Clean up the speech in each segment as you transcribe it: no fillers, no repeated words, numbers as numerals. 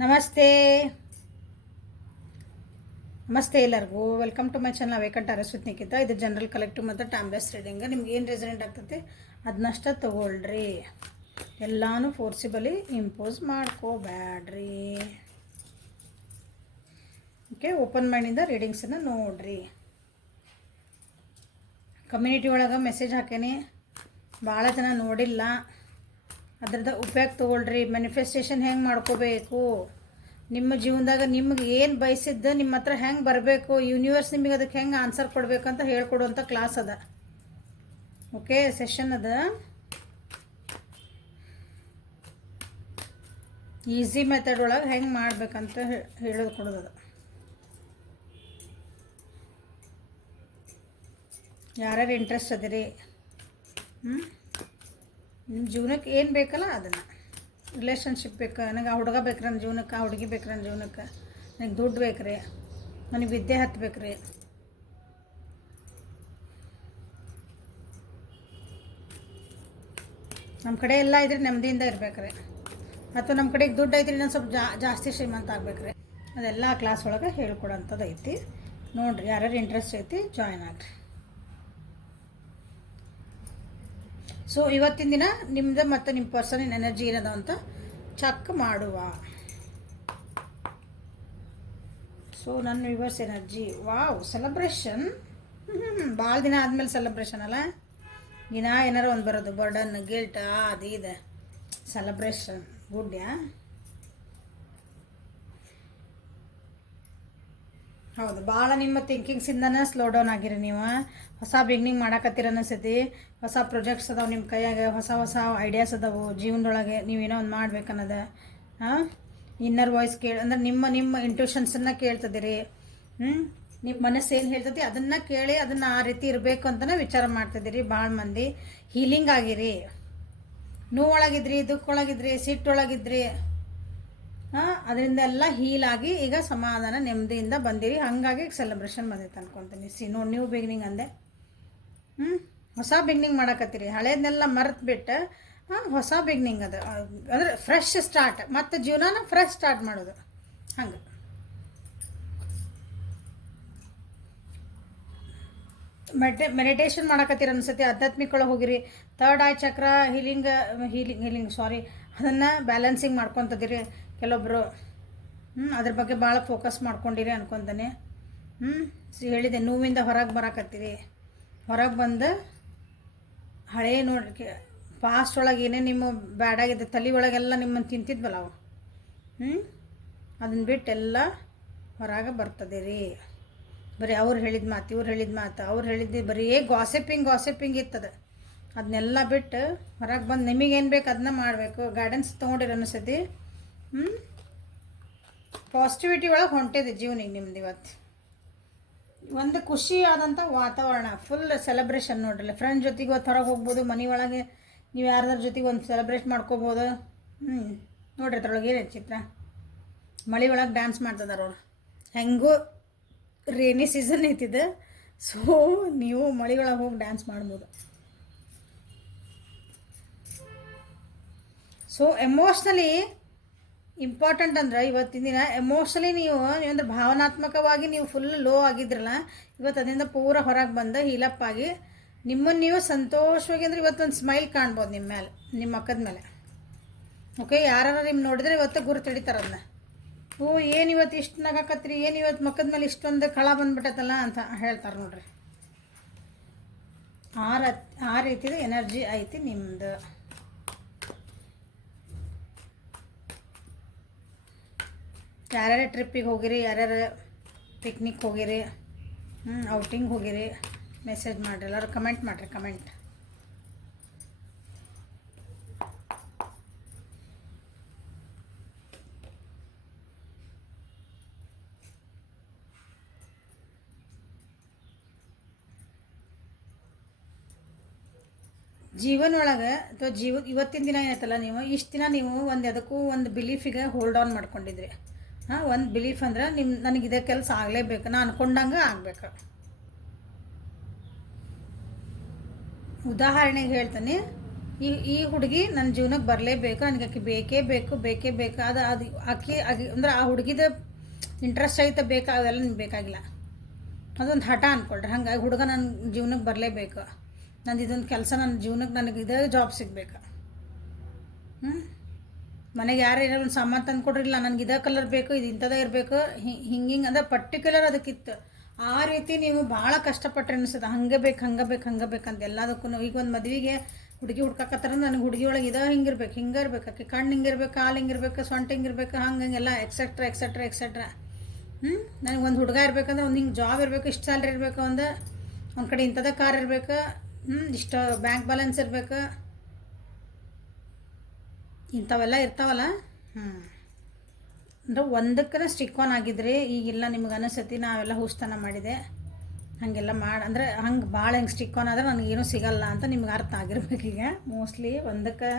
ನಮಸ್ತೆ ನಮಸ್ತೆ ಎಲ್ಲರಿಗೂ ವೆಲ್ಕಮ್ ಟು ಮೈ ಚಾನಲ್ ಅವೇಕಂಠ ಅರಸ್ವಿತ್ ನಿಖಿತ. ಇದು ಜನರಲ್ ಕಲೆಕ್ಟಿವ್ ಮತ್ತು ಟೈಮ್ಲೆಸ್ ರೀಡಿಂಗ್. ನಿಮ್ಗೆ ಏನು ರೆಸನೆಂಟ್ ಆಗ್ತೈತೆ ಅದನ್ನಷ್ಟ ತೊಗೊಳ್ರಿ, ಎಲ್ಲಾನು ಫೋರ್ಸಿಬಲಿ ಇಂಪೋಸ್ ಮಾಡ್ಕೋಬ್ಯಾಡ್ರಿ. ಓಕೆ, ಓಪನ್ ಮೈಂಡಿಂದ ರೀಡಿಂಗ್ಸನ್ನು ನೋಡ್ರಿ. ಕಮ್ಯುನಿಟಿ ಒಳಗೆ ಮೆಸೇಜ್ ಹಾಕೇನಿ, ಭಾಳ ಜನ ನೋಡಿಲ್ಲ. ಅದ್ರದ್ದು ಉಪಯೋಗ ತೊಗೊಳ್ರಿ. ಮ್ಯಾನಿಫೆಸ್ಟೇಷನ್ ಹೆಂಗೆ ಮಾಡ್ಕೋಬೇಕು, ನಿಮ್ಮ ಜೀವನದಾಗ ನಿಮ್ಗೆ ಏನು ಬಯಸಿದ್ದು ನಿಮ್ಮ ಹತ್ರ ಹೆಂಗೆ ಬರಬೇಕು, ಯೂನಿವರ್ಸ್ ನಿಮಗೆ ಅದಕ್ಕೆ ಹೆಂಗೆ ಆನ್ಸರ್ ಕೊಡಬೇಕಂತ ಹೇಳ್ಕೊಡುವಂಥ ಕ್ಲಾಸ್ ಅದ. ಓಕೆ, ಸೆಷನ್ ಅದ. ಈಸಿ ಮೆಥಡ್ ಒಳಗೆ ಹೆಂಗೆ ಮಾಡ್ಬೇಕಂತ ಹೇಳೋದು ಕೊಡೋದು. ಯಾರ್ಯಾರು ಇಂಟ್ರೆಸ್ಟ್ ಅದಿರಿ, ನಿಮ್ಮ ಜೀವನಕ್ಕೆ ಏನು ಬೇಕಲ್ಲ ಅದನ್ನು. ರಿಲೇಷನ್ಶಿಪ್ ಬೇಕು, ನನಗೆ ಆ ಹುಡುಗ ಬೇಕ್ರಿ ನನ್ನ ಜೀವನಕ್ಕೆ, ಆ ಹುಡುಗಿ ಬೇಕ್ರಿ ನನ್ನ ಜೀವನಕ್ಕೆ, ನನಗೆ ದುಡ್ಡು ಬೇಕ್ರಿ, ನನಗೆ ವಿದ್ಯೆ ಹತ್ತಬೇಕ್ರಿ, ನಮ್ಮ ಕಡೆ ಎಲ್ಲ ಇದ್ರೆ ನೆಮ್ಮದಿಯಿಂದ ಇರ್ಬೇಕ್ರಿ, ಅಥವಾ ನಮ್ಮ ಕಡೆಗೆ ದುಡ್ಡು ಐತ್ರಿ ನಾನು ಸ್ವಲ್ಪ ಜಾಸ್ತಿ ಶ್ರೀಮಂತ ಆಗ್ಬೇಕ್ರಿ. ಅದೆಲ್ಲ ಕ್ಲಾಸ್ ಒಳಗೆ ಹೇಳ್ಕೊಡೋಂಥದ್ದು ಐತಿ. ನೋಡಿರಿ, ಯಾರ್ಯಾರು ಇಂಟ್ರೆಸ್ಟ್ ಐತಿ ಜಾಯ್ನ್ ಆಗ್ರಿ. ಸೊ ಇವತ್ತಿನ ದಿನ ನಿಮ್ಮದು ಮತ್ತು ನಿಮ್ಮ ಪರ್ಸನಿನ ಎನರ್ಜಿ ಏನದ ಅಂತ ಚೆಕ್ ಮಾಡುವ. ಸೊ ನನ್ನ ರಿವರ್ಸ್ ಎನರ್ಜಿ, ವಾವ್, ಸೆಲೆಬ್ರೇಷನ್. ಭಾಳ ದಿನ ಆದಮೇಲೆ ಸೆಲೆಬ್ರೇಷನ್ ಅಲ್ಲ, ದಿನ ಏನಾರು ಒಂದು ಬರೋದು, ಬರ್ಡನ್, ಗಿಲ್ಟ್, ಅದು ಇದೆ. Celebration good. ಹೌದು, ಭಾಳ ನಿಮ್ಮ ಥಿಂಕಿಂಗ್ಸಿಂದನೇ ಸ್ಲೋ ಡೌನ್ ಆಗಿರಿ ನೀವು. ಹೊಸ ಬಿಗ್ನಿಂಗ್ ಮಾಡಕತ್ತೀರ ಅನಿಸ್ತೈತಿ. ಹೊಸ ಪ್ರಾಜೆಕ್ಟ್ಸ್ ಅದಾವೆ ನಿಮ್ಮ ಕೈಯಾಗ, ಹೊಸ ಹೊಸ ಐಡಿಯಾಸ್ ಅದಾವೆ ಜೀವನದೊಳಗೆ. ನೀವೇನೋ ಒಂದು ಮಾಡ್ಬೇಕನ್ನೋದು. ಇನ್ನರ್ ವಾಯ್ಸ್ ಅಂದ್ರೆ ನಿಮ್ಮ ಇಂಟ್ಯೂಷನ್ಸನ್ನು ಕೇಳ್ತದಿರಿ. ನಿಮ್ಮ ಮನಸ್ಸು ಏನು ಹೇಳ್ತೈತಿ ಅದನ್ನು ಕೇಳಿ ಅದನ್ನು ಆ ರೀತಿ ಇರಬೇಕು ಅಂತಲೇ ವಿಚಾರ ಮಾಡ್ತಿದ್ದೀರಿ. ಭಾಳ ಮಂದಿ ಹೀಲಿಂಗ್ ಆಗಿರಿ. ನೋವೊಳಗಿದ್ರಿ, ದುಃಖೊಳಗಿದ್ರಿ, ಸಿಟ್ಟೊಳಗಿದ್ರಿ. ಅದರಿಂದ ಎಲ್ಲ ಹೀಲಾಗಿ ಈಗ ಸಮಾಧಾನ ನೆಮ್ಮದಿಯಿಂದ ಬಂದಿರಿ. ಹಾಗಾಗಿ ಸೆಲೆಬ್ರೇಷನ್ ಬಂದೈತೆ ಅನ್ಕೊತೀನಿ. ನೋಡಿ, ನ್ಯೂ ಬಿಗಿನಿಂಗ್ ಅಂದೆ. ಹೊಸ ಬಿಗಿನಿಂಗ್ ಮಾಡಕತ್ತೀರಿ. ಹಳೇದನ್ನೆಲ್ಲ ಮರೆತು ಬಿಟ್ಟು ಹೊಸ ಬಿಗಿನಿಂಗ್ ಅದು, ಅಂದರೆ ಫ್ರೆಶ್ ಸ್ಟಾರ್ಟ್. ಮತ್ತು ಜೀವನನ ಫ್ರೆಶ್ ಸ್ಟಾರ್ಟ್ ಮಾಡೋದು. ಹಂಗೆ ಮೆಡಿಟೇಷನ್ ಮಾಡಕತ್ತೀರ ಅನ್ಸತಿ. ಆಧ್ಯಾತ್ಮಿಕ ಒಳಗೆ ಹೋಗಿರಿ. ಥರ್ಡ್ ಐ ಚಕ್ರ ಹೀಲಿಂಗ್ ಅದನ್ನು ಬ್ಯಾಲೆನ್ಸಿಂಗ್ ಮಾಡ್ಕೊತದಿರಿ ಕೆಲವೊಬ್ಬರು. ಅದ್ರ ಬಗ್ಗೆ ಭಾಳ ಫೋಕಸ್ ಮಾಡ್ಕೊಂಡಿರಿ ಅನ್ಕೊತಾನೆ. ಹೇಳಿದೆ, ನೋವಿಂದ ಹೊರಗೆ ಬರಕತ್ತೀರಿ. ಹೊರಗೆ ಬಂದು ಹಳೇ ನೋಡ್ರಿ, ಪಾಸ್ಟ್ ಒಳಗೆ ಏನೇ ನಿಮ್ಮ ಬ್ಯಾಡಾಗಿದೆ, ತಲೆ ಒಳಗೆಲ್ಲ ನಿಮ್ಮನ್ನು ತಿಂತಿದ್ವಲ್ಲ ಅವು, ಅದನ್ನ ಬಿಟ್ಟು ಎಲ್ಲ ಹೊರಗೆ ಬರ್ತದಿರಿ. ಬರೀ ಅವ್ರು ಹೇಳಿದ ಮಾತು, ಇವ್ರು ಹೇಳಿದ ಮಾತು, ಅವ್ರು ಹೇಳಿದ್ದು ಬರೀ ಗಾಸಿಪಿಂಗ್ ಇರ್ತದೆ. ಅದನ್ನೆಲ್ಲ ಬಿಟ್ಟು ಹೊರಗೆ ಬಂದು ನಿಮಗೇನು ಬೇಕು ಅದನ್ನ ಮಾಡಬೇಕು. ಗೈಡೆನ್ಸ್ ತೊಗೊಂಡಿರೋ ಅನಿಸ್ತೈತಿ. ಪಾಸಿಟಿವಿಟಿ ಒಳಗೆ ಹೊಂಟಿದೆ ಜೀವನಿಗೆ ನಿಮ್ದು. ಇವತ್ತು ಒಂದು ಖುಷಿ ಆದಂಥ ವಾತಾವರಣ, ಫುಲ್ ಸೆಲೆಬ್ರೇಷನ್. ನೋಡ್ರಿ, ಫ್ರೆಂಡ್ ಜೊತೆಗೆ ಇವತ್ತು ಹೊರಗೆ ಹೋಗ್ಬೋದು. ಮನೆ ಒಳಗೆ ನೀವು ಯಾರ್ದಾರ ಜೊತೆಗೆ ಒಂದು ಸೆಲೆಬ್ರೇಟ್ ಮಾಡ್ಕೋಬೋದು. ನೋಡ್ರಿ, ಅದ್ರೊಳಗೆ ಏನು ಚಿತ್ರ, ಮಳೆ ಒಳಗೆ ಡ್ಯಾನ್ಸ್ ಮಾಡ್ತಿದಾರೆ ಅವ್ರು. ಹೆಂಗೂ ರೇನಿ ಸೀಸನ್ ಐತಿದೆ, ಸೊ ನೀವು ಮಳೆ ಒಳಗೆ ಹೋಗಿ ಡ್ಯಾನ್ಸ್ ಮಾಡ್ಬೋದು. ಸೊ ಎಮೋಷ್ನಲಿ ಇಂಪಾರ್ಟೆಂಟ್ ಅಂದ್ರೆ ಇವತ್ತಿನ ದಿನ ಎಮೋಷ್ನಲಿ ನೀವು ಅಂದ್ರೆ ಭಾವನಾತ್ಮಕವಾಗಿ ನೀವು ಫುಲ್ ಲೋ ಆಗಿದ್ರಲ್ಲ, ಇವತ್ತು ಅದರಿಂದ ಪೂರ ಹೊರಗೆ ಬಂದು ಹೀಲಪ್ ಆಗಿ ನಿಮ್ಮನ್ನು ನೀವು ಸಂತೋಷವಾಗಿ ಅಂದ್ರೆ ಇವತ್ತೊಂದು ಸ್ಮೈಲ್ ಕಾಣ್ಬೋದು ನಿಮ್ಮ ಮೇಲೆ, ನಿಮ್ಮ ಮಕ್ಕದ ಮೇಲೆ. ಓಕೆ, ಯಾರು ನಿಮ್ಮ ನೋಡಿದ್ರೆ ಇವತ್ತು ಗುರುತು ಹಿಡಿತಾರೆ ಅದನ್ನ. ಏನು ಇವತ್ತು ಇಷ್ಟು ನಗಾಕತ್ರಿ, ಏನು ಇವತ್ತು ಮಕ್ಕದ ಮೇಲೆ ಇಷ್ಟೊಂದು ಕಳ ಬಂದ್ಬಿಟ್ಟತ್ತಲ್ಲ ಅಂತ ಹೇಳ್ತಾರೆ. ನೋಡ್ರಿ, ಆ ರೀತಿದ ಎನರ್ಜಿ ಐತಿ ನಿಮ್ಮದು. ಯಾರ್ಯಾರು ಟ್ರಿಪ್ಪಿಗೆ ಹೋಗಿರಿ, ಯಾರ್ಯಾರು ಪಿಕ್ನಿಕ್ ಹೋಗಿರಿ, ಔಟಿಂಗ್ ಹೋಗಿರಿ, ಮೆಸೇಜ್ ಮಾಡಿರಿ. ಎಲ್ಲರೂ ಕಮೆಂಟ್ ಮಾಡಿರಿ. ಕಮೆಂಟ್ ಜೀವನ ಒಳಗೆ ಅಥವಾ ಇವತ್ತಿನ ದಿನ ಏನೈತಲ್ಲ, ನೀವು ಇಷ್ಟು ದಿನ ನೀವು ಅದಕ್ಕೂ ಒಂದು ಬಿಲೀಫಿಗೆ ಹೋಲ್ಡ್ ಆನ್ ಮಾಡ್ಕೊಂಡಿದ್ರಿ. ಒಂದು ಬಿಲೀಫ್ ಅಂದ್ರೆ ನನಗಿದೆ ಕೆಲಸ ಆಗಲೇಬೇಕು, ನಾನು ಅನ್ಕೊಂಡಂಗೆ ಆಗ್ಬೇಕು. ಉದಾಹರಣೆಗೆ ಹೇಳ್ತೀನಿ, ಈ ಹುಡುಗಿ ನನ್ನ ಜೀವನಕ್ಕೆ ಬರಲೇಬೇಕು, ನನಗೆ ಆಕೆ ಬೇಕೇ ಬೇಕು ಬೇಕೇ ಬೇಕು. ಅದು ಆಕೆ ಅಂದ್ರೆ ಆ ಹುಡುಗಿದ ಇಂಟ್ರೆಸ್ಟ್ ಐತೆ ಬೇಕಾ, ಅವೆಲ್ಲ ನಿಮ್ಗೆ ಬೇಕಾಗಿಲ್ಲ. ಅದೊಂದು ಹಠ ಅಂದ್ಕೊಳ್ರಿ. ಹಂಗಾಗಿ ಹುಡುಗ ನನ್ನ ಜೀವನಕ್ಕೆ ಬರಲೇಬೇಕು, ನಂದು ಇದೊಂದು ಕೆಲಸ ನನ್ನ ಜೀವನಕ್ಕೆ ನನಗೆ ಇದೇ ಜಾಬ್ ಸಿಗಬೇಕು. ಮನೆಗೆ ಯಾರು ಏನೋ ಒಂದು ಸಾಮಾನು ತಂದು ಕೊಡ್ರಿಲ್ಲ, ನನಗೆ ಇದೇ ಕಲರ್ ಬೇಕು, ಇದು ಇಂಥದೇ ಇರಬೇಕು, ಹಿಂಗೆ ಅಂದ್ರೆ ಪರ್ಟಿಕ್ಯುಲರ್ ಅದಕ್ಕಿತ್ತು. ಆ ರೀತಿ ನೀವು ಭಾಳ ಕಷ್ಟಪಟ್ಟರೆ ಅನಿಸ್ತದೆ. ಹಂಗೆ ಬೇಕು ಅಂತ ಎಲ್ಲದಕ್ಕೂ. ಈಗ ಒಂದು ಮದುವೆಗೆ ಹುಡುಗಿ ಹುಡ್ಕಾಕತ್ತಾರ, ನನಗೆ ಹುಡುಗಿ ಒಳಗೆ ಇದೇ ಹಿಂಗಿರ್ಬೇಕು, ಹಿಂಗೆ ಇರ್ಬೇಕು, ಆಕೆ ಕಣ್ಣು ಹಿಂಗಿರ್ಬೇಕು, ಕಾಲು ಹಿಂಗಿರ್ಬೇಕು, ಸೊಂಟ ಹಿಂಗಿರ್ಬೇಕು, ಹಂಗೆಲ್ಲ ಎಕ್ಸೆಟ್ರಾ. ನನಗೆ ಒಂದು ಹುಡುಗ ಇರಬೇಕಂದ್ರೆ ಒಂದು ಹಿಂಗೆ ಜಾಬ್ ಇರಬೇಕು, ಇಷ್ಟು ಸ್ಯಾಲ್ರಿ ಇರಬೇಕು, ಒಂದು ಕಡೆ ಇಂಥದೇ ಕಾರ್ ಇರಬೇಕು, ಇಷ್ಟು ಬ್ಯಾಂಕ್ ಬ್ಯಾಲೆನ್ಸ್ ಇರಬೇಕು, ಇಂಥವೆಲ್ಲ ಇರ್ತಾವಲ್ಲ. ಅಂದ್ರೆ ಒಂದಕ್ಕನ ಸ್ಟಿಕ್ ಆನ್ ಆಗಿದ್ರಿ. ಈಗಿಲ್ಲ ನಿಮ್ಗೆ ಅನಿಸತಿ ನಾವೆಲ್ಲ ಹುಸ್ತನ ಮಾಡಿದೆ, ಹಾಗೆಲ್ಲ ಅಂದ್ರೆ ಹಂಗೆ ಭಾಳ ಹೆಂಗೆ ಸ್ಟಿಕ್ ಆನ್ ಆದ್ರೆ ನನಗೇನು ಸಿಗಲ್ಲ ಅಂತ ನಿಮ್ಗೆ ಅರ್ಥ ಆಗಿರ್ಬೇಕೀಗ. ಮೋಸ್ಟ್ಲಿ ಒಂದಕ್ಕೆ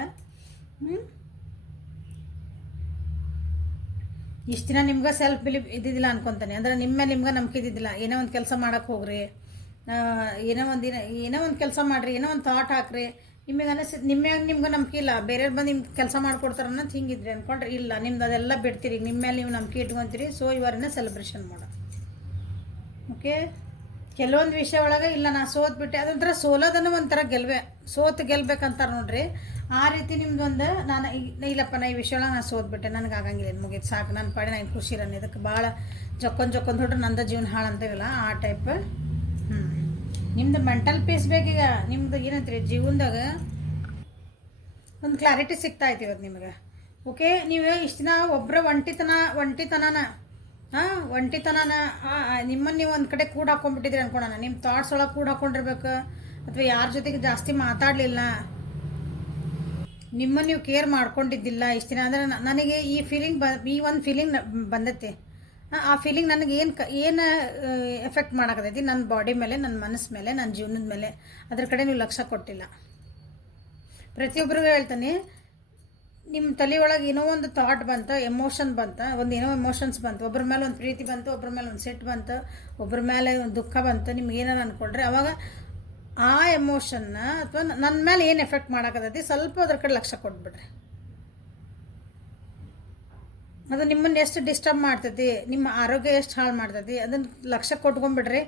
ಇಷ್ಟು ದಿನ ನಿಮ್ಗೆ ಸೆಲ್ಫ್ ಬಿಲೀಫ್ ಇದ್ದಿದ್ದಿಲ್ಲ ಅನ್ಕೊತಾನೆ. ಅಂದ್ರೆ ನಿಮ್ಗೆ ನಂಬಿಕೆ ಇದ್ದಿದ್ದಿಲ್ಲ. ಏನೋ ಒಂದು ಕೆಲಸ ಮಾಡೋಕ್ಕೆ ಹೋಗ್ರಿ, ಏನೋ ಒಂದು ಕೆಲಸ ಮಾಡಿರಿ, ಏನೋ ಒಂದು ಥಾಟ್ ಹಾಕ್ರಿ, ನಿಮಗೆ ನಿಮ್ಗೆ ನಂಬಿಕೆ ಇಲ್ಲ, ಬೇರೆಯವ್ರು ಬಂದು ನಿಮ್ಗೆ ಕೆಲಸ ಮಾಡ್ಕೊಡ್ತಾರೆ ಅನ್ನೋದು ಹಿಂಗಿದ್ರಿ ಅಂದ್ಕೊಂಡ್ರೆ ಇಲ್ಲ, ನಿಮ್ದು ಅದೆಲ್ಲ ಬಿಡ್ತೀರಿ, ನಿಮ್ಮ ಮೇಲೆ ನೀವು ನಂಬಿಕೆ ಇಟ್ಕೊತೀರಿ. ಸೊ ಇವರನ್ನ ಸೆಲೆಬ್ರೇಷನ್ ಮಾಡೋ. ಓಕೆ, ಕೆಲವೊಂದು ವಿಷಯ ಒಳಗೆ ಇಲ್ಲ ನಾ ಸೋತ್ಬಿಟ್ಟೆ, ಅದೊಂಥರ ಸೋಲೋದನ್ನು ಒಂಥರ ಗೆಲ್ಬೇಕಂತಾರೆ ನೋಡ್ರಿ. ಆ ರೀತಿ ನಿಮ್ದೊಂದು ನಾನು ಇಲ್ಲಪ್ಪ ನಾ ಈ ವಿಷಯ ಒಳಗೆ ನಾನು ಸೋತ್ಬಿಟ್ಟೆ, ನನಗೆ ಆಗಂಗಿಲ್ಲ, ಏನು ಮುಗಿದು ಸಾಕು, ನನ್ನ ಪಾಡಿ ನಾನು ಖುಷಿ ಇರೋಣ, ಇದಕ್ಕೆ ಭಾಳ ಜೊಕ್ಕೊಂದು ಹೊಡ್ರೆ ನಂದು ಜೀವನ ಹಾಳು ಅಂತೀವಲ್ಲ ಆ ಟೈಪ್. ನಿಮ್ದು ಮೆಂಟಲ್ ಪೀಸ್ ಬೇಕೀಗ. ನಿಮ್ದು ಏನಂತೀರಿ ಜೀವನದಾಗ ಒಂದು ಕ್ಲಾರಿಟಿ ಸಿಗ್ತಾ ಐತಿ ಇವತ್ತು ನಿಮಗೆ. ಓಕೆ, ನೀವು ಇಷ್ಟು ದಿನ ಒಬ್ಬರ ಒಂಟಿತನನ ನಿಮ್ಮನ್ನು ನೀವು ಒಂದು ಕಡೆ ಕೂಡ ಹಾಕೊಂಡ್ಬಿಟ್ಟಿದ್ರಿ ಅನ್ಕೊಳೋಣ. ನಿಮ್ಮ ಥಾಟ್ಸ್ ಒಳಗೆ ಕೂಡ ಹಾಕೊಂಡಿರ್ಬೇಕು, ಅಥವಾ ಯಾರ ಜೊತೆಗೆ ಜಾಸ್ತಿ ಮಾತಾಡಲಿಲ್ಲ, ನಿಮ್ಮನ್ನು ನೀವು ಕೇರ್ ಮಾಡ್ಕೊಂಡಿದ್ದಿಲ್ಲ ಇಷ್ಟು ದಿನ. ಅಂದರೆ ನನಗೆ ಈ ಒಂದು ಫೀಲಿಂಗ್ ಬಂದೈತಿ. ಆ ಫೀಲಿಂಗ್ ನನಗೆ ಏನು ಎಫೆಕ್ಟ್ ಮಾಡಕತ್ತೈತಿ ನನ್ನ ಬಾಡಿ ಮೇಲೆ, ನನ್ನ ಮನಸ್ಸು ಮೇಲೆ, ನನ್ನ ಜೀವನದ ಮೇಲೆ. ಅದ್ರ ಕಡೆ ನೀವು ಲಕ್ಷ್ಯ ಕೊಟ್ಟಿಲ್ಲ. ಪ್ರತಿಯೊಬ್ಬರಿಗೂ ಹೇಳ್ತಾನೆ, ನಿಮ್ಮ ತಲೆ ಒಳಗೆ ಏನೋ ಒಂದು ಥಾಟ್ ಬಂತು, ಎಮೋಷನ್ ಬಂತು, ಏನೋ ಎಮೋಷನ್ಸ್ ಬಂತು, ಒಬ್ಬರ ಮೇಲೆ ಒಂದು ಪ್ರೀತಿ ಬಂತು, ಒಬ್ಬರ ಮೇಲೆ ಒಂದು ಸಿಟ್ಟು ಬಂತು, ಒಬ್ಬರ ಮೇಲೆ ಒಂದು ದುಃಖ ಬಂತು, ನಿಮ್ಗೆ ಏನಾರು ಅಂದ್ಕೊಳ್ರಿ. ಅವಾಗ ಆ ಎಮೋಷನ್ನ ಅಥವಾ ನನ್ನ ಮೇಲೆ ಏನು ಎಫೆಕ್ಟ್ ಮಾಡಕತ್ತೈತಿ ಸ್ವಲ್ಪ ಅದ್ರ ಕಡೆ ಲಕ್ಷ್ಯ ಕೊಟ್ಬಿಡ್ರಿ. ಅದು ನಿಮ್ಮನ್ನು ಎಷ್ಟು ಡಿಸ್ಟರ್ಬ್ ಮಾಡ್ತೈತಿ, ನಿಮ್ಮ ಆರೋಗ್ಯ ಎಷ್ಟು ಹಾಳು ಮಾಡ್ತೈತಿ, ಅದನ್ನು ಲಕ್ಷ್ಯ ಕೊಟ್ಕೊಂಡ್ಬಿಡ್ರಿ.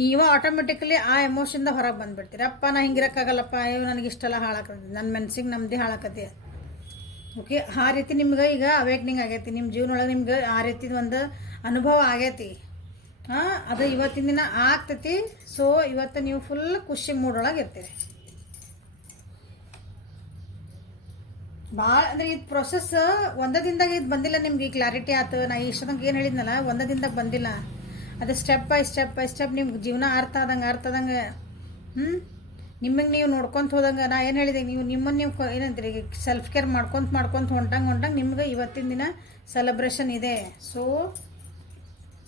ನೀವು ಆಟೋಮೆಟಿಕಲಿ ಆ ಎಮೋಷನ್ದ ಹೊರಗೆ ಬಂದುಬಿಡ್ತೀರಿ. ಅಪ್ಪ ನಾ ಹಿಂಗಿರೋಕ್ಕಾಗಲ್ಲಪ್ಪ, ಅಯ್ಯೋ ನನಗೆ ಇಷ್ಟೆಲ್ಲ ಹಾಳಾಕತಿ, ನನ್ನ ಮನಸ್ಸಿಗೆ ನಮ್ಮದೇ ಹಾಳಾಕತಿ. ಓಕೆ, ಆ ರೀತಿ ನಿಮ್ಗೆ ಈಗ ಅವೇಕ್ನಿಂಗ್ ಆಗೈತಿ, ನಿಮ್ಮ ಜೀವನೊಳಗೆ ನಿಮ್ಗೆ ಆ ರೀತಿದ ಒಂದು ಅನುಭವ ಆಗೈತಿ. ಅದು ಇವತ್ತಿನ ದಿನ ಆಗ್ತೈತಿ. ಸೊ ಇವತ್ತು ನೀವು ಫುಲ್ ಖುಷಿ ಮೂಡೊಳಗೆ ಇರ್ತೀರಿ. ಭಾಳ ಅಂದರೆ ಇದು ಪ್ರೊಸೆಸ್ ಒಂದೇ ದಿನದಾಗ ಇದು ಬಂದಿಲ್ಲ ನಿಮ್ಗೆ. ಈ ಕ್ಲಾರಿಟಿ ಆಯ್ತು, ನಾ ಇಷ್ಟದಂಗೆ ಏನು ಹೇಳಿದ್ನಲ್ಲ, ಒಂದೇ ದಿನದಾಗ ಬಂದಿಲ್ಲ. ಅದು ಸ್ಟೆಪ್ ಬೈ ಸ್ಟೆಪ್ ನಿಮ್ಗೆ ಜೀವನ ಅರ್ಥ ಆದಂಗೆ ನಿಮಗೆ ನೀವು ನೋಡ್ಕೊತ ಹೋದಂಗೆ. ನಾ ಏನು ಹೇಳಿದೆ, ನಿಮ್ಮನ್ನು ನೀವು ಏನಂತೀರಿ ಸೆಲ್ಫ್ ಕೇರ್ ಮಾಡ್ಕೊತ ಹೊಂಟಂಗೆ ನಿಮ್ಗೆ ಇವತ್ತಿನ ದಿನ ಸೆಲೆಬ್ರೇಷನ್ ಇದೆ. ಸೊ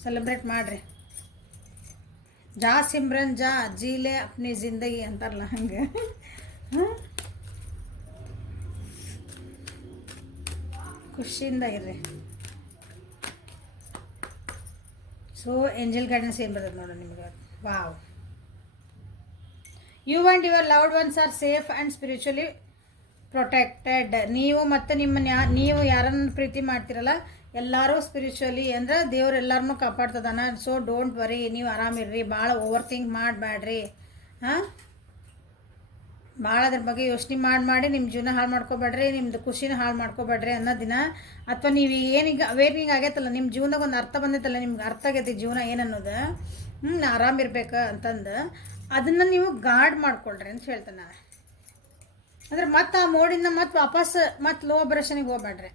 ಸೆಲೆಬ್ರೇಟ್ ಮಾಡಿರಿ. ಜಾ ಸಿಮ್ರನ್ ಜಾ ಜೀಲೆ ಅಪ್ನಿ ಜಿಂದಗಿ ಅಂತಾರಲ್ಲ ಹಂಗೆ. ಖುಷಿಯಿಂದ ಇರ್ರಿ. ಸೊ ಏಂಜಲ್ ಗೈಡೆನ್ಸ್ ಏನು ಬರ್ತದೆ ನೋಡೋಣ ನಿಮಗೆ. Wow, you and your loved ones are safe and spiritually protected. ನೀವು ಮತ್ತು ನೀವು ಯಾರನ್ನು ಪ್ರೀತಿ ಮಾಡ್ತಿರಲ್ಲ ಎಲ್ಲರೂ ಸ್ಪಿರಿಚುವಲಿ ಅಂದರೆ ದೇವ್ರು ಎಲ್ಲರನ್ನೂ ಕಾಪಾಡ್ತದಾನ. ಸೊ ಡೋಂಟ್ ವರಿ, ನೀವು ಆರಾಮಿರ್ರಿ, ಭಾಳ ಓವರ್ ಥಿಂಕ್ ಮಾಡಬೇಡ್ರಿ. ಭಾಳ ಅದ್ರ ಬಗ್ಗೆ ಯೋಚನೆ ಮಾಡಿ ನಿಮ್ಮ ಜೀವನ ಹಾಳು ಮಾಡ್ಕೋಬೇಡ್ರಿ, ನಿಮ್ಮದು ಖುಷಿನ ಹಾಳು ಮಾಡ್ಕೋಬೇಡ್ರಿ ಅನ್ನೋ ದಿನ. ಅಥವಾ ನೀವು ಏನೀಗ ಅವೇರ್ನಿಂಗ್ ಆಗೈತಲ್ಲ, ನಿಮ್ಮ ಜೀವನದಾಗ ಒಂದು ಅರ್ಥ ಬಂದೈತಲ್ಲ, ನಿಮ್ಗೆ ಅರ್ಥ ಆಗೈತಿ ಜೀವನ ಏನನ್ನೋದು, ಆರಾಮಿರ್ಬೇಕು ಅಂತಂದು ಅದನ್ನು ನೀವು ಗಾರ್ಡ್ ಮಾಡ್ಕೊಳ್ರಿ ಅಂತ ಹೇಳ್ತೇನೆ ನಾನು. ಅಂದರೆ ಮತ್ತು ಆ ಮೋಡಿಂದ ಮತ್ತು ವಾಪಸ್ ಲೋ ವೈಬ್ರೇಷನಿಗೆ ಹೋಗ್ಬೇಡ್ರಿ.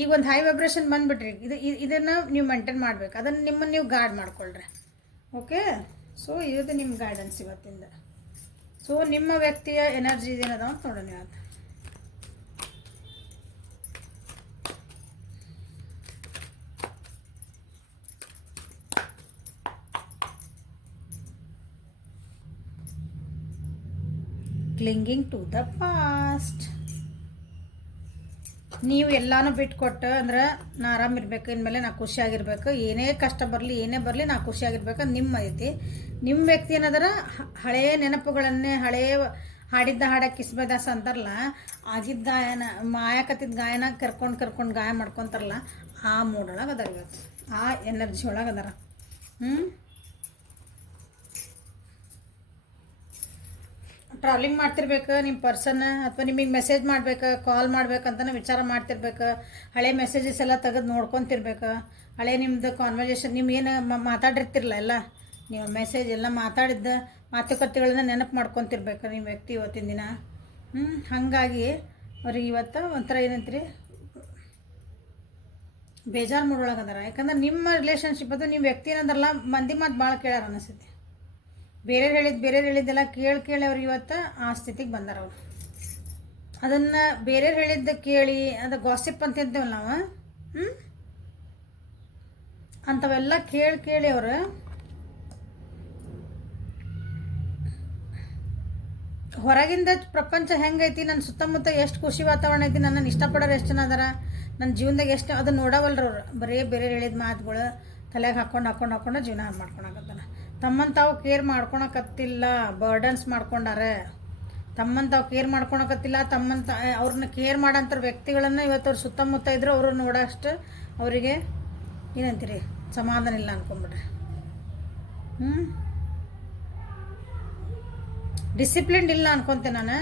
ಈಗ ಒಂದು ಹೈ ವೈಬ್ರೇಷನ್ ಬಂದುಬಿಟ್ರಿ, ಇದನ್ನು ನೀವು ಮೇಂಟೈನ್ ಮಾಡ್ಬೇಕು, ಅದನ್ನು ನಿಮ್ಮನ್ನು ನೀವು ಗಾರ್ಡ್ ಮಾಡ್ಕೊಳ್ರಿ. ಓಕೆ, ಸೊ ಇದು ನಿಮ್ಮ ಗೈಡೆನ್ಸ್ ಇವತ್ತಿಂದ. ಸೊ ನಿಮ್ಮ ವ್ಯಕ್ತಿಯ ಎನರ್ಜಿ ಏನದ ಅಂತ ನೋಡೋಣ ಇವತ್ತು. ಕ್ಲಿಂಗಿಂಗ್ ಟು ದ ಪಾಸ್ಟ್. ನೀವು ಎಲ್ಲಾನು ಬಿಟ್ಕೊಟ್ಟು ಅಂದ್ರೆ ನಾ ಆರಾಮಿರ್ಬೇಕು, ಇನ್ಮೇಲೆ ನಾ ಖುಷಿಯಾಗಿರ್ಬೇಕು, ಏನೇ ಕಷ್ಟ ಬರಲಿ ಏನೇ ಬರಲಿ ನಾ ಖುಷಿಯಾಗಿರ್ಬೇಕು ನಿಮ್ಮ ಐತಿ. ನಿಮ್ಮ ವ್ಯಕ್ತಿ ಏನದರ ಹಳೆಯ ನೆನಪುಗಳನ್ನೇ ಹಾಡಿದ್ದ ಹಾಡ ಕಿಸ್ಬೇದಾಸ ಅಂತಾರಲ್ಲ, ಆಗಿದ್ದ ಗಾಯನ ಮಾಯಾಕತ್ತಿದ್ದ ಗಾಯನ ಕರ್ಕೊಂಡು ಗಾಯ ಮಾಡ್ಕೊತಾರಲ್ಲ, ಆ ಮೂಡೊಳಗೆ ಅದಾರ ಇವತ್ತು, ಆ ಎನರ್ಜಿ ಒಳಗೆ ಅದಾರ. ಟ್ರಾವೆಲಿಂಗ್ ಮಾಡ್ತಿರ್ಬೇಕು ನಿಮ್ಮ ಪರ್ಸನ್, ಅಥವಾ ನಿಮಗೆ ಮೆಸೇಜ್ ಮಾಡ್ಬೇಕು, ಕಾಲ್ ಮಾಡ್ಬೇಕಂತಲೇ ವಿಚಾರ ಮಾಡ್ತಿರ್ಬೇಕು. ಹಳೆ ಮೆಸೇಜಸ್ ಎಲ್ಲ ತೆಗೆದು ನೋಡ್ಕೊತಿರ್ಬೇಕು. ಹಳೆ ನಿಮ್ಮದು ಕಾನ್ವರ್ಜೇಷನ್, ನೀವು ಏನು ಮಾತಾಡಿರ್ತಿರಲ್ಲ ಎಲ್ಲ, ನೀವು ಮೆಸೇಜ್ ಎಲ್ಲ ಮಾತಾಡಿದ್ದ ಮಾತುಕತೆಗಳನ್ನ ನೆನಪು ಮಾಡ್ಕೊತಿರ್ಬೇಕು ನಿಮ್ಮ ವ್ಯಕ್ತಿ ಇವತ್ತಿನ ದಿನ. ಹಾಗಾಗಿ ಅವ್ರಿಗೆ ಇವತ್ತು ಒಂಥರ ಏನಂತೀರಿ, ಬೇಜಾರು ಮೂಡೊಳಗೆ ಅದಾರ. ಯಾಕಂದ್ರೆ ನಿಮ್ಮ ರಿಲೇಷನ್ಶಿಪ್ ಅದು ನಿಮ್ಮ ವ್ಯಕ್ತಿ ಏನಂದ್ರಲ್ಲ, ಮಂದಿ ಮಾತು ಭಾಳ ಕೇಳಾರ ಅನಿಸ್ತೈತಿ. ಬೇರೆಯವ್ರು ಹೇಳಿದ್ದೆಲ್ಲ ಕೇಳಿ ಅವ್ರು ಇವತ್ತು ಆ ಸ್ಥಿತಿಗೆ ಬಂದಾರ. ಅವರು ಅದನ್ನು ಬೇರೆಯವ್ರು ಹೇಳಿದ್ದ ಕೇಳಿ, ಅದು ಗಾಸಿಪ್ ಅಂತ ಅಂತೀವಲ್ಲ ನಾವು, ಅಂಥವೆಲ್ಲ ಕೇಳಿ ಅವರು ಹೊರಗಿಂದ ಪ್ರಪಂಚ ಹೆಂಗೈತಿ, ನನ್ನ ಸುತ್ತಮುತ್ತ ಎಷ್ಟು ಖುಷಿ ವಾತಾವರಣ ಐತಿ, ನನ್ನನ್ನು ಇಷ್ಟಪಡೋರು ಎಷ್ಟು ಜನ ಅದಾರ, ನನ್ನ ಜೀವನದಾಗ ಎಷ್ಟು ಅದು ನೋಡವಲ್ರು ಅವ್ರು. ಬರೀ ಬೇರೆ ಹೇಳಿದ ಮಾತುಗಳು ತಲೆಗೆ ಹಾಕ್ಕೊಂಡು ಜೀವನ ಮಾಡ್ಕೊಳಕತ್ತಾನ. ತಮ್ಮನ್ನು ತಾವು ಕೇರ್ ಮಾಡ್ಕೊಳಕತ್ತಿಲ್ಲ, ಬರ್ಡನ್ಸ್ ಮಾಡ್ಕೊಂಡಾರೆ. ತಮ್ಮನ್ನು ತಾವು ಕೇರ್ ಮಾಡ್ಕೊಳಕತ್ತಿಲ್ಲ, ಅವ್ರನ್ನ ಕೇರ್ ಮಾಡೋಂಥ ವ್ಯಕ್ತಿಗಳನ್ನು ಇವತ್ತು ಅವ್ರ ಸುತ್ತಮುತ್ತ ಇದ್ರು ಅವರು ನೋಡೋಷ್ಟು ಅವರಿಗೆ ಏನಂತೀರಿ ಸಮಾಧಾನ ಇಲ್ಲ ಅನ್ಕೊಂಬಿಡ್ರಿ. ಡಿಸಿಪ್ಲಿನ್ ಇಲ್ಲ ಅನ್ಕೊತೇನೆ ನಾನು.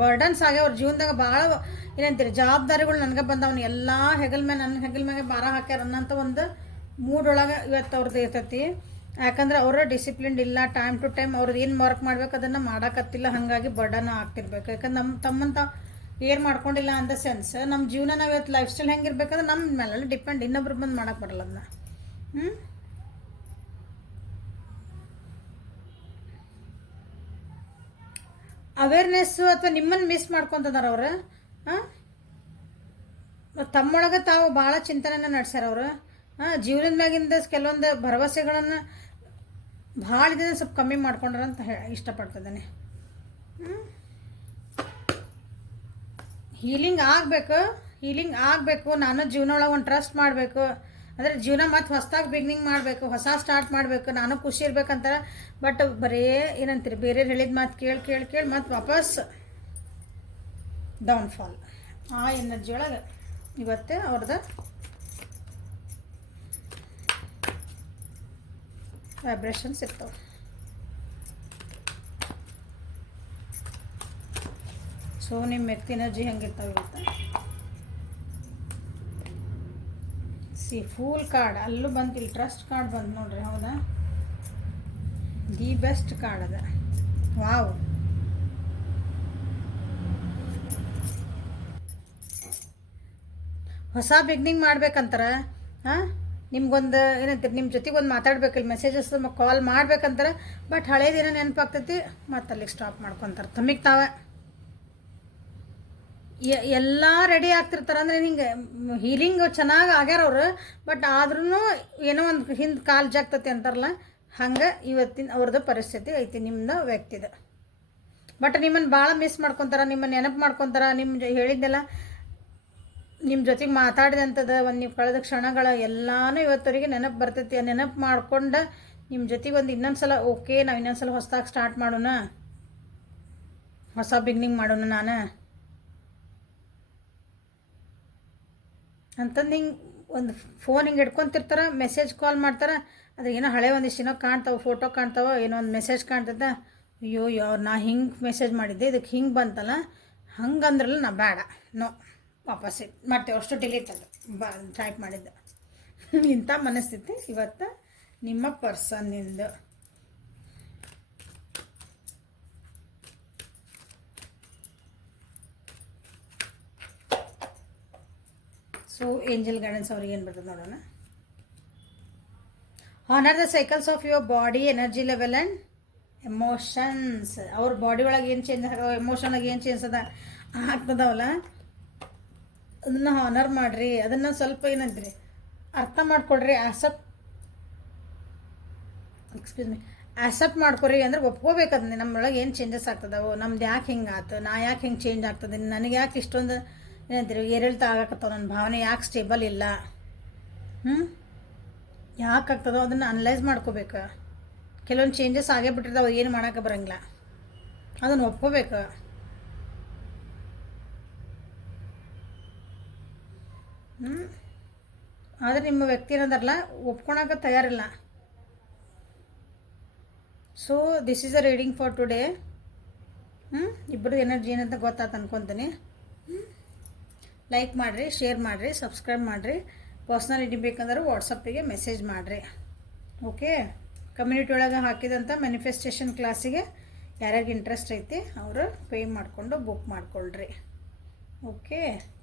ಬರ್ಡನ್ಸ್ ಆಗಿ ಅವ್ರ ಜೀವನದಾಗ ಭಾಳ ಏನಂತೀರಿ ಜವಾಬ್ದಾರಿಗಳು ನನಗೆ ಬಂದವನು, ಎಲ್ಲ ನನ್ನ ಹೆಗಲ್ ಮ್ಯಾಗೆ ಭಾರ ಹಾಕ್ಯಾರ ಅನ್ನೋಂಥ ಒಂದು ಮೂಡೊಳಗೆ ಇವತ್ತು ಅವ್ರದ್ದು ಇರ್ತೈತಿ. ಯಾಕಂದ್ರೆ ಅವರು ಡಿಸಿಪ್ಲಿನ್ ಇಲ್ಲ, ಟೈಮ್ ಟು ಟೈಮ್ ಅವ್ರದ್ದು ಏನು ವರ್ಕ್ ಮಾಡ್ಬೇಕು ಅದನ್ನು ಮಾಡೋಕತ್ತಿಲ್ಲ, ಹಾಗಾಗಿ ಬರ್ಡನ್ ಆಗ್ತಿರ್ಬೇಕು. ಯಾಕಂದ್ರೆ ತಮ್ಮಂತ ಏರ್ ಮಾಡ್ಕೊಂಡಿಲ್ಲ ಅಂದ ಸೆನ್ಸ್ ನಮ್ಮ ಜೀವನ ನಾವು ಇವತ್ತು ಲೈಫ್ ಸ್ಟೈಲ್ ಹೆಂಗಿರ್ಬೇಕಂದ್ರೆ ನಮ್ಮ ಮೇಲೆಲ್ಲ ಡಿಪೆಂಡ್, ಇನ್ನೊಬ್ರು ಬಂದು ಮಾಡೋಕೆ ಬರಲ್ಲ ಅದನ್ನ. ಅವೇರ್ನೆಸ್ಸು ಅಥವಾ ನಿಮ್ಮನ್ನು ಮಿಸ್ ಮಾಡ್ಕೊತದಾರ ಅವರು. ತಮ್ಮೊಳಗೆ ತಾವು ಭಾಳ ಚಿಂತನೆಯನ್ನು ನಡೆಸ್ಯಾರ ಅವರು. ಜೀವನದ ಮ್ಯಾಗಿಂದ ಕೆಲವೊಂದು ಭರವಸೆಗಳನ್ನು ಭಾಳ ದಿನ ಸ್ವಲ್ಪ ಕಮ್ಮಿ ಮಾಡ್ಕೊಂಡ್ರ ಅಂತ ಇಷ್ಟಪಡ್ತಿದ್ದಾನೆ. ಹೀಲಿಂಗ್ ಆಗಬೇಕು. ನಾನು ಜೀವನ ಒಳಗೆ ಒಂದು ಟ್ರಸ್ಟ್ ಮಾಡಬೇಕು, ಅಂದರೆ ಜೀವನ ಮತ್ತು ಹೊಸದಾಗಿ ಬಿಗ್ನಿಂಗ್ ಮಾಡಬೇಕು, ಹೊಸ ಸ್ಟಾರ್ಟ್ ಮಾಡಬೇಕು, ನಾನು ಖುಷಿ ಇರ್ಬೇಕಂತಾರೆ. ಬಟ್ ಬರೀ ಏನಂತೀರಿ ಬೇರೆ ಹೇಳಿದ ಮಾತು ಕೇಳಿ ಮತ್ತು ವಾಪಸ್ ಡೌನ್ಫಾಲ್. ಆ ಎನರ್ಜಿ ಒಳಗೆ ಇವತ್ತೇ ಅವ್ರದ್ದು ವೈಬ್ರೇಷನ್ಸ್ ಇರ್ತಾವೆ. ಸೊ ನಿಮ್ಮ ವ್ಯಕ್ತಿ ಎನರ್ಜಿ ಹೆಂಗಿರ್ತಾವೆ ಇವತ್ತು? ಫೂಲ್ ಕಾರ್ಡ್ ಅಲ್ಲೂ ಬಂತಿಲ್ಲ, ಟ್ರಸ್ಟ್ ಕಾರ್ಡ್ ಬಂದು ನೋಡ್ರಿ. ಹೌದಾ, ದಿ ಬೆಸ್ಟ್ ಕಾರ್ಡ್ ಅದ. ವಾವ್, ಹೊಸ ಬಿಗ್ನಿಂಗ್ ಮಾಡ್ಬೇಕಂತಾರೆ. ನಿಮ್ಗೊಂದು ಏನಂತೀರಿ, ನಿಮ್ಮ ಜೊತೆಗೆ ಒಂದು ಮಾತಾಡ್ಬೇಕಿಲ್ಲ, ಮೆಸೇಜಸ್ ಕಾಲ್ ಮಾಡ್ಬೇಕಂತಾರೆ. ಬಟ್ ಹಳೇದೇನೋ ನೆನಪಾಗ್ತೈತಿ, ಮತ್ತು ಅಲ್ಲಿಗೆ ಸ್ಟಾಪ್ ಮಾಡ್ಕೊತಾರೆ ತಮಗೆ ತಾವೇ. ಎಲ್ಲ ರೆಡಿ ಆಗ್ತಿರ್ತಾರೆ. ಅಂದರೆ ಹಿಂಗೆ ಹೀಲಿಂಗ್ ಚೆನ್ನಾಗಿ ಆಗ್ಯಾರ ಅವರು. ಬಟ್ ಆದ್ರೂ ಏನೋ ಒಂದು ಹಿಂದೆ ಕಾಲು ಜಾಗ್ತತಿ ಅಂತಾರಲ್ಲ, ಹಂಗೆ ಇವತ್ತಿನ ಅವ್ರದ್ದು ಪರಿಸ್ಥಿತಿ ಐತಿ ನಿಮ್ಮದು ವ್ಯಕ್ತಿದ. ಬಟ್ ನಿಮ್ಮನ್ನು ಭಾಳ ಮಿಸ್ ಮಾಡ್ಕೊತಾರೆ, ನಿಮ್ಮನ್ನು ನೆನಪು ಮಾಡ್ಕೊತಾರೆ. ನಿಮ್ಮ ಹೇಳಿದ್ದೆಲ್ಲ, ನಿಮ್ಮ ಜೊತೆಗೆ ಮಾತಾಡಿದಂಥದ್ದು ಒಂದು ನೀವು ಕಳೆದ ಕ್ಷಣಗಳ ಎಲ್ಲನೂ ಇವತ್ತವರಿಗೆ ನೆನಪು ಬರ್ತೈತಿ. ನೆನಪು ಮಾಡ್ಕೊಂಡು ನಿಮ್ಮ ಜೊತೆಗೆ ಒಂದು ಇನ್ನೊಂದು ಸಲ ಓಕೆ, ನಾವು ಇನ್ನೊಂದು ಸಲ ಹೊಸದಾಗಿ ಸ್ಟಾರ್ಟ್ ಮಾಡೋಣ, ಹೊಸ ಬಿಗ್ನಿಂಗ್ ಮಾಡೋಣ ನಾನು ಅಂತಂದು ಹಿಂಗೆ ಒಂದು ಫೋನ್ ಹಿಂಗೆ ಇಟ್ಕೊತಿರ್ತಾರೆ, ಮೆಸೇಜ್ ಕಾಲ್ ಮಾಡ್ತಾರೆ. ಅದು ಏನೋ ಹಳೆ ಒಂದಿಷ್ಟು ಏನೋ ಕಾಣ್ತಾವೆ, ಫೋಟೋ ಕಾಣ್ತಾವೆ, ಏನೋ ಒಂದು ಮೆಸೇಜ್ ಕಾಣ್ತದ. ಅಯ್ಯೋ ನಾ ಹಿಂಗೆ ಮೆಸೇಜ್ ಮಾಡಿದ್ದೆ, ಇದಕ್ಕೆ ಹಿಂಗೆ ಬಂತಲ್ಲ, ಹಂಗಂದ್ರಲ್ಲ ನಾ ಬೇಡ, ನೋ ವಾಪಸ್ ಮಾಡ್ತೇವೆ, ಅಷ್ಟು ಡಿಲೀಟ್ ಅದು ಟೈಪ್ ಮಾಡಿದ್ದೆ. ಇಂಥ ಮನಸ್ಥಿತಿ ಇವತ್ತು ನಿಮ್ಮ ಪರ್ಸನ್ನಿಂದು. ಸೊ ಏಂಜಲ್ ಗೈಡೆನ್ಸ್ ಅವ್ರಿಗೆ ಏನು ಬರ್ತದೆ ನೋಡೋಣ. Honour the cycles of your body, energy level and emotions. ಅವ್ರ ಬಾಡಿ ಒಳಗೆ ಏನು ಚೇಂಜ್ ಆಗ, ಎಮೋಷನಾಗ ಏನು ಚೇಂಜ್ ಆಗ್ತದವಲ್ಲ, ಅದನ್ನು ಹಾನರ್ ಮಾಡಿರಿ. ಅದನ್ನು ಸ್ವಲ್ಪ ಏನಂತೀರಿ ಅರ್ಥ ಮಾಡ್ಕೊಡ್ರಿ, ಆ್ಯಸೆಪ್ಟ್ ಮಾಡ್ಕೊರಿ. ಅಂದ್ರೆ ಒಪ್ಕೋಬೇಕು ಅದನ್ನ, ನಮ್ಮೊಳಗೆ ಏನು ಚೇಂಜಸ್ ಆಗ್ತದವು, ನಮ್ದು ಯಾಕೆ ಹಿಂಗೆ ಆಯ್ತು, ನಾ ಯಾಕೆ ಹಿಂಗೆ ಚೇಂಜ್ ಆಗ್ತದೆ, ನನಗೆ ಯಾಕೆ ಇಷ್ಟೊಂದು ಏನಂತೀರಿ ಏರಿಳಿತ ಆಗಕತ್ತವ, ನನ್ನ ಭಾವನೆ ಯಾಕೆ ಸ್ಟೇಬಲ್ ಇಲ್ಲ, ಯಾಕೆ ಆಗ್ತದೋ ಅದನ್ನು ಅನಲೈಸ್ ಮಾಡ್ಕೋಬೇಕು. ಕೆಲವೊಂದು ಚೇಂಜಸ್ ಆಗೇ ಬಿಟ್ಟಿರ್ತಾವೆ, ಏನು ಮಾಡೋಕೆ ಬರೋಂಗಿಲ್ಲ. ಅದನ್ನು ಒಪ್ಕೋಬೇಕು. ಆದರೆ ನಿಮ್ಮ ವ್ಯಕ್ತಿ ಏನದಾರಲ್ಲ ಒಪ್ಕೊಳಕ್ಕೆ ತಯಾರಿಲ್ಲ. So this is a reading for today. ಇಬ್ಬರು ಎನರ್ಜಿ ಏನಂತ ಗೊತ್ತಾಯ್ತು ಅನ್ಕೊತೀನಿ. ಲೈಕ್ ಮಾಡಿರಿ, ಶೇರ್ ಮಾಡಿರಿ, ಸಬ್ಸ್ಕ್ರೈಬ್ ಮಾಡಿರಿ. ಪರ್ಸ್ನಲ್ ರೀಡಿಂಗ್ ಬೇಕಂದ್ರೆ ವಾಟ್ಸಪ್ಪಿಗೆ ಮೆಸೇಜ್ ಮಾಡಿರಿ. ಓಕೆ, ಕಮ್ಯುನಿಟಿ ಒಳಗೆ ಹಾಕಿದಂಥ ಮ್ಯಾನಿಫೆಸ್ಟೇಷನ್ ಕ್ಲಾಸಿಗೆ ಯಾರ್ಯಾರಿಗೆ ಇಂಟ್ರೆಸ್ಟ್ ಐತಿ ಅವರು ಪೇ ಮಾಡಿಕೊಂಡು ಬುಕ್ ಮಾಡ್ಕೊಳ್ರಿ. Okay,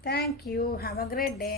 thank you. Have a great day.